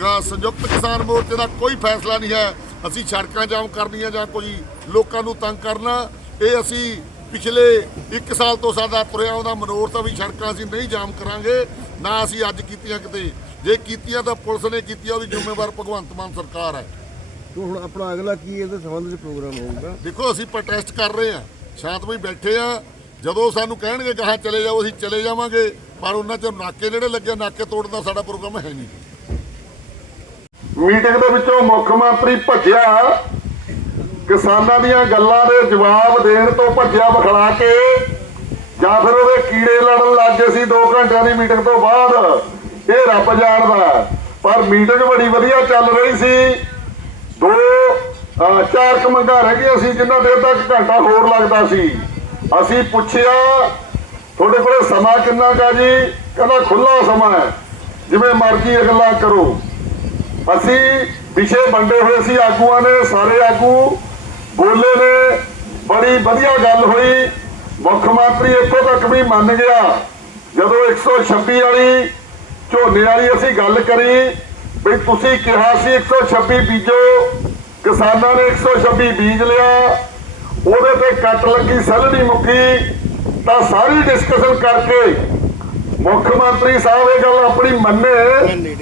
ਕ- ਸੰਯੁਕਤ ਕਿਸਾਨ ਮੋਰਚੇ ਦਾ ਕੋਈ ਫੈਸਲਾ ਨਹੀਂ ਹੈ। ਅਸੀਂ ਸੜਕਾਂ ਜਾਮ ਕਰਨੀਆਂ ਜਾਂ ਕੋਈ ਲੋਕਾਂ ਨੂੰ ਤੰਗ ਕਰਨਾ ਇਹ ਅਸੀਂ ਪਿਛਲੇ 1 ਸਾਲ ਤੋਂ ਸਾਡਾ ਤੁਰਿਆ ਉਹਦਾ ਮਨੋਰਥ ਆ ਵੀ ਸੜਕਾਂ ਅਸੀਂ ਨਹੀਂ ਜਾਮ ਕਰਾਂਗੇ ਨਾ ਅਸੀਂ ਅੱਜ ਕੀਤੀਆਂ ਕਿਤੇ। ਜੇ ਕੀਤੀਆਂ ਤਾਂ ਪੁਲਿਸ ਨੇ ਕੀਤੀਆਂ ਉਹਦੀ ਜ਼ਿੰਮੇਵਾਰ ਭਗਵੰਤ ਮਾਨ ਸਰਕਾਰ ਹੈ। ਤੋ ਹੁਣ ਆਪਣਾ ਅਗਲਾ ਕੀ ਇਹਦੇ ਸੰਬੰਧ ਵਿੱਚ ਪ੍ਰੋਗਰਾਮ ਹੋਊਗਾ? ਦੇਖੋ ਅਸੀਂ ਪ੍ਰੋਟੈਸਟ ਕਰ ਰਹੇ ਹਾਂ। ਸ਼ਾਂਤਮਈ ਬੈਠੇ ਆ ਜਦੋਂ ਸਾਨੂੰ ਕਹਿਣਗੇ ਗਾਹਾਂ ਚਲੇ ਜਾਓ ਅਸੀਂ ਚਲੇ ਜਾਵਾਂਗੇ ਪਰ ਉਹਨਾਂ ਚ ਨਾਕੇ ਜਿਹੜੇ ਲੱਗੇ ਨਾਕੇ ਤੋੜਨ ਦਾ ਸਾਡਾ ਪ੍ਰੋਗਰਾਮ ਹੈ ਨਹੀਂ। ਮੀਟਿੰਗ ਦੇ ਵਿੱਚੋਂ ਮੁੱਖ ਮੰਤਰੀ ਭੱਜਿਆ। ਕਿਸਾਨਾਂ ਦੀਆਂ ਗੱਲਾਂ ਦੇ ਜਵਾਬ ਦੇਣ ਤੋਂ ਭੱਜਿਆ ਵਿਖਲਾ ਕੇ, ਜਾਂ ਫਿਰ ਉਹਦੇ ਕੀੜੇ ਲੜਨ ਲੱਗ ਗਏ ਸੀ 2 ਘੰਟਿਆਂ ਦੀ ਮੀਟਿੰਗ ਤੋਂ ਬਾਅਦ। ਇਹ ਰੱਬ ਜਾਣਦਾ ਪਰ ਮੀਟਿੰਗ ਬੜੀ ਵਧੀਆ ਚੱਲ ਰਹੀ ਸੀ। ਦੋ ਚਾਰ ਕੁ ਮੰਗਾਂ ਰਹਿ ਗਈਆਂ ਸੀ, ਜਿੰਨਾ ਦੇਰ ਤੱਕ ਘੰਟਾ ਹੋਰ ਲੱਗਦਾ ਸੀ। ਅਸੀਂ ਪੁੱਛਿਆ, ਤੁਹਾਡੇ ਕੋਲ ਸਮਾਂ ਕਿੰਨਾ ਕਾ ਜੀ? ਕਹਿੰਦਾ ਖੁੱਲਾ ਸਮਾਂ ਹੈ। ਜਿਵੇਂ ਮਰਜ਼ੀ ਗੱਲਾਂ ਕਰੋ। ਅਸੀਂ ਵਿਸ਼ੇ ਵੰਡੇ ਹੋਏ ਸੀ ਆਗੂਆਂ ਨੇ, ਸਾਰੇ ਆਗੂ ਬੋਲੇ ਨੇ। ਬੜੀ ਵਧੀਆ ਗੱਲ ਹੋਈ। ਮੁੱਖ ਮੰਤਰੀ ਇੱਥੋਂ ਤੱਕ ਵੀ ਮੰਨ ਗਿਆ। ਜਦੋਂ 126 ਵਾਲੀ ਝੋਨੇ ਵਾਲੀ ਅਸੀਂ ਗੱਲ ਕਰੀ ਵੀ ਤੁਸੀਂ ਕਿਹਾ ਸੀ 126 ਬੀਜੋ, ਕਿਸਾਨਾਂ ਨੇ 126 ਬੀਜ ਲਿਆ। ਉਹਦੇ ਤੇ ਕੱਟ ਲੱਗੀ, ਸੈੱਲ ਨਹੀਂ ਮੁੱਕੀ। ਤਾਂ ਸਾਰੀ ਡਿਸਕਸ਼ਨ ਕਰਕੇ ਮੁੱਖ ਮੰਤਰੀ ਸਾਹਿਬ ਇਹ ਗੱਲ ਆਪਣੀ ਮੰਨੇ।